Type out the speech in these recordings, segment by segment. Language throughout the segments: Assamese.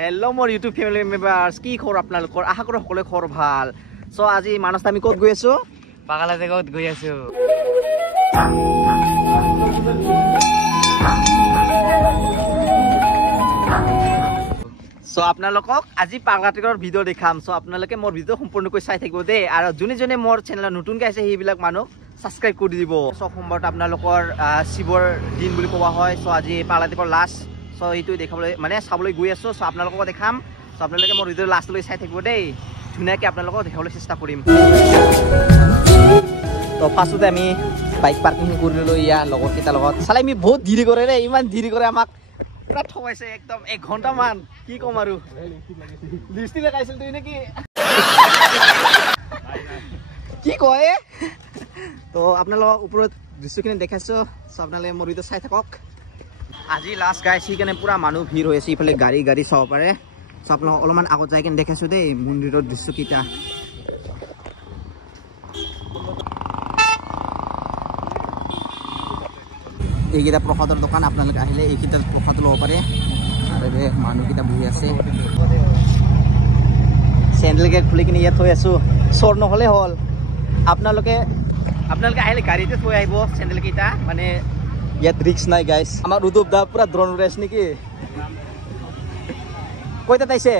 Hello more YouTube family members. কি খবৰ আপোনালোকৰ? আশা কৰো সকলোৰে খবৰ ভাল। সো আজি মানস আমি ক'ত গৈ আছো? পাগলা জায়গাত গৈ আছো। সো আপোনালোকক আজি পাগলাটিকৰ ভিডিও দেখাম। সো আপোনালোকে মোৰ ভিডিও সম্পূৰ্ণকৈ চাই থাকিব দেই। আৰু যোনে মোৰ চেনেলত নতুনকৈ আছে সেইবিলাক মানুহ সাবস্ক্ৰাইব কৰি দিব। সো সোমবাৰত আপোনালোকৰ শিৱৰ দিন বুলি কোৱা হয়। সো আজি পাগলাটিকৰ লাষ্ট সো এইটো দেখাবলৈ মানে চাবলৈ গৈ আছো। সো আপোনালোকক দেখাম। সো আপোনালোকে মোৰ ভিডিও লাষ্টলৈ চাই থাকিব দেই। ধুনীয়াকৈ আপোনালোকক দেখাবলৈ চেষ্টা কৰিম। তো ফাৰ্ষ্টতে আমি বাইক পাৰ্কিং কৰিলো ইয়াৰ লগৰ কেইটাৰ লগত। চালে আমি বহুত দেৰি কৰে ৰে, ইমান দেৰি কৰে আমাক পুৰা ঠগাইছে একদম 1 ঘণ্টা মান। কি কম আৰু লিপষ্টিক লগাইছিল তুই নেকি? কি কয়? তো আপোনালোকক ওপৰত দৃশ্যখিনি দেখাইছো। সো আপোনালোকে মোৰ ভিডিও চাই থাকক। আজি লাষ্ট গাইছ সেইকাৰণে পুৰা মানুহ ভিৰ হৈ আছে। ইফালে গাড়ী চাব পাৰে। সো আপোনালোকক অলপমান আগত যাই কিনে দেখাইছো দেই মন্দিৰৰ দৃশ্যকেইটা। এইকেইটা প্ৰসাদৰ দোকান, আপোনালোকে আহিলে এইকেইটা প্ৰসাদ ল'ব পাৰে। আৰু মানুহকেইটা বহি আছে। চেণ্ডেলকে খুলি কিনে ইয়াত থৈ আছো। চোৰ নহ'লে হ'ল। আপোনালোকে আহিলে গাড়ীতে থৈ আহিব চেণ্ডেলকেইটা। মানে ইয়াত ৰিক্স নাই গাইছ। আমাৰ উদুপ দা পুৰা ড্ৰোন উৰাই আছে নেকি? কয়টাত আহিছে?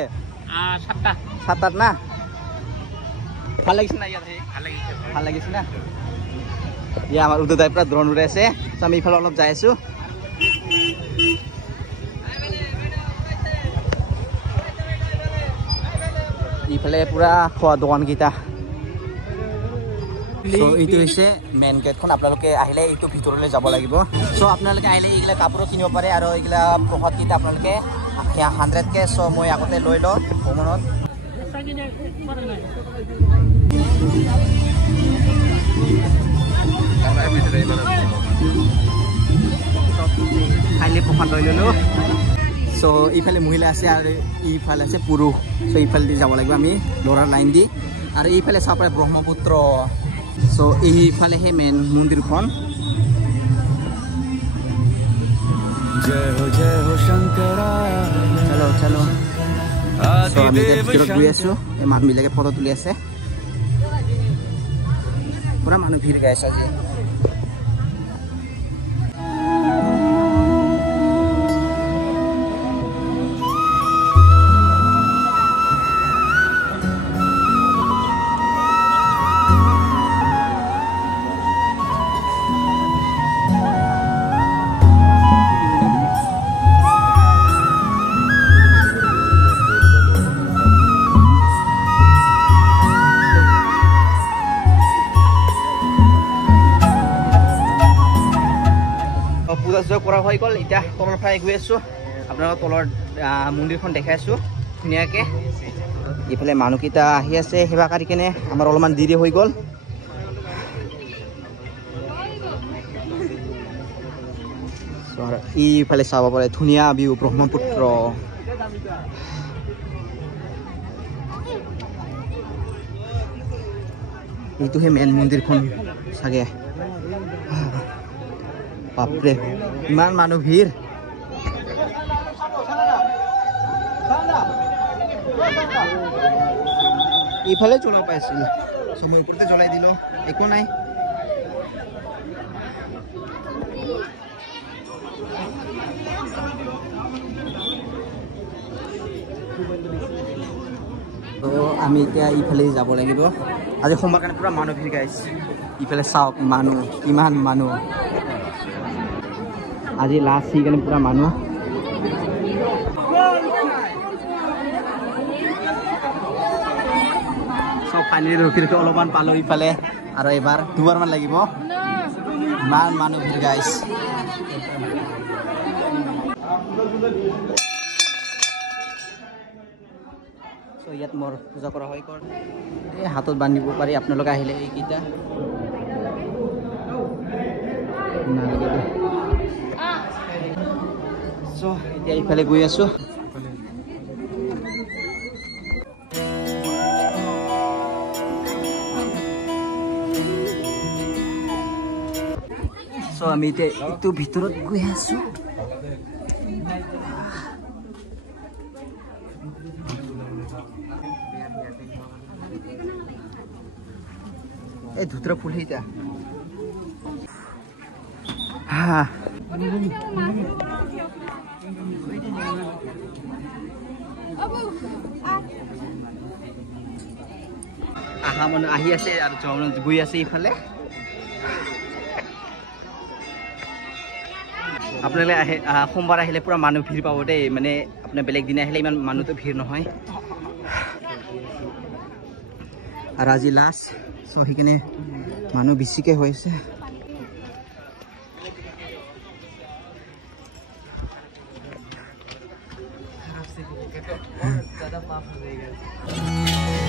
7টাত না? ভাল লাগিছে না ইয়াত? ভাল লাগিছে না? ইয়া আমাৰ উদুপ দাই পুৰা ড্ৰোন উৰাই আছে। আমি ইফালে অলপ যাই আছো। ইফালে পুৰা খোৱা দোকানকেইটা। সো এইটো হৈছে মেইন গেটখন। আপোনালোকে আহিলে এইটো ভিতৰলৈ যাব লাগিব। সো আপোনালোকে আহিলে এইগিলা কাপোৰো কিনিব পাৰে। আৰু এইগিলা প্ৰসাদকেইটা আপোনালোকে 100কে। সো মই আগতে লৈ লওঁ ভ্ৰমণত। খাইলে প্ৰসাদ লৈ ললো। সো এইফালে মহিলা আছে আৰু এইফালে আছে পুৰুষ। সো এইফালে দি যাব লাগিব আমি ল'ৰাৰ লাইন দি। আৰু এইফালে চাব পাৰে ব্ৰহ্মপুত্ৰ। সো এইফালেহে মেইন মন্দিৰখন। চলো সো আমি ভিতৰত গৈ আছো। এই মানুহবিলাকে ফটো তুলি আছে। পুৰা মানুহ ভিৰ গাইছে আজি। পূজা কৰা হৈ গ'ল। এতিয়া তলৰ ফালে গৈ আছো। আপোনালোকক তলৰ মন্দিৰখন দেখাইছো ধুনীয়াকৈ। এইফালে মানুহকেইটা আহি আছে সেৱা কৰি কেনে। আমাৰ অলপমান দেৰি হৈ গ'ল। এইফালে চাব পাৰে ধুনীয়া ভিউ ব্ৰহ্মপুত্ৰ। এইটোহে মেইন মন্দিৰখন চাগে। বাপৰে ইমান মানুহ ভিৰ। এইফালে জ্বলাব পাইছিল। মই ওপৰতে জ্বলাই দিলো, একো নাই। আমি এতিয়া ইফালে যাব লাগিব। আজি সোমবাৰ কাৰণে পুৰা মানুহ ভিৰ গাইছ। ইফালে চাওক মানুহ কিমান মানুহ। আজি লাষ্ট সেইকাৰণে পুৰা মানুহ। চব পানী ৰখি অলপমান পালো ইফালে। আৰু এবাৰ দুবাৰমান লাগিব। ইমান মানুহ ভিৰ গাইছ। ইয়াত মোৰ পূজা কৰা হয়। এই হাতত বান্ধিব পাৰি আপোনালোকে আহিলে এইকেইটা। সো এতিয়া ইফালে গৈ আছো। সো আমি এতিয়া এইটো ভিতৰত গৈ আছো। এই ধুতৰা ফুল এইটা হ্যাঁ আহা মানে আহি আছে আৰু জন গৈ আছে ইফালে আপোনালোকে আহে সোমবাৰ আহিলে পুৰা মানুহ ভিৰ পাব দেই মানে আপোনাৰ বেলেগ দিনা আহিলে ইমান মানুহটো ভিৰ নহয় আৰু আজি লাষ্ট চ' সেইকাৰণে মানুহ বেছিকৈ হৈ আছে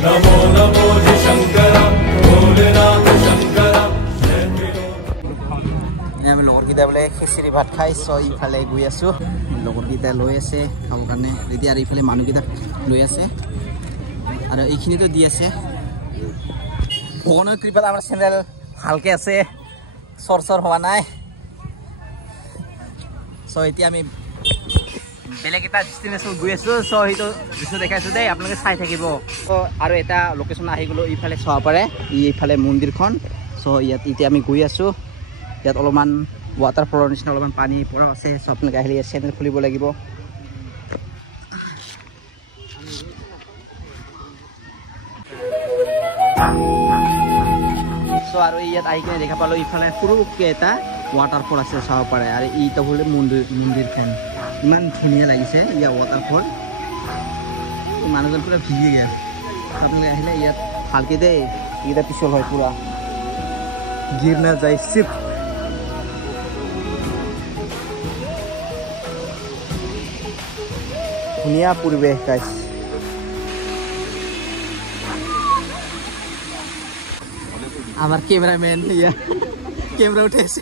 नमो नमो शंकर भोलेनाथ शंकर আমি লগৰকেইটা বোলে খিচিৰি ভাত খাই চ ইফালে গৈ আছোঁ লগৰকেইটা লৈ আছে খাবৰ কাৰণে ৰেডি আৰু ইফালে মানুহকেইটা লৈ আছে আৰু এইখিনিতো দি আছে ভগৱানৰ কৃপাত আমাৰ চেনেল ভালকৈ আছে চৰ হোৱা নাই চ' এতিয়া আমি বেলেগ এটা ডেষ্টিনেশ্যন গৈ আছোঁ চ' সেইটো দৃশ্য দেখাইছোঁ দেই আপোনালোকে চাই থাকিব চ' আৰু এটা লোকেশ্যন আহি গ'লোঁ ইফালে চাব পাৰে ইফালে মন্দিৰখন চ' ইয়াত এতিয়া আমি গৈ আছোঁ ইয়াত অলপমান ৱাটাৰফলৰ নিচিনা অলপমান পানী পৰা আছে চ' আপোনালোকে আহিলে ইয়াত চেনেল খুলিব লাগিব চ' আৰু ইয়াত আহি কিনে দেখা পালোঁ ইফালে সৰুকৈ এটা ৱাটাৰফল আছে চাব পাৰে আৰু ইটো হ'লে মন্দিৰখন ইমান ধুনীয়া লাগিছে ইয়াৰ ৱাটাৰফল মানুহজন পুৰা ভিজি গ'ল আপোনালোকে আহিলে ইয়াত ভালকৈ দেই এইকেইটা পিছল হয় পুৰা গিৰ নাযায় চিপ ধুনীয়া পৰিৱেশ গাইছ আমাৰ কেমেৰামেন কেমেৰা উঠাইছে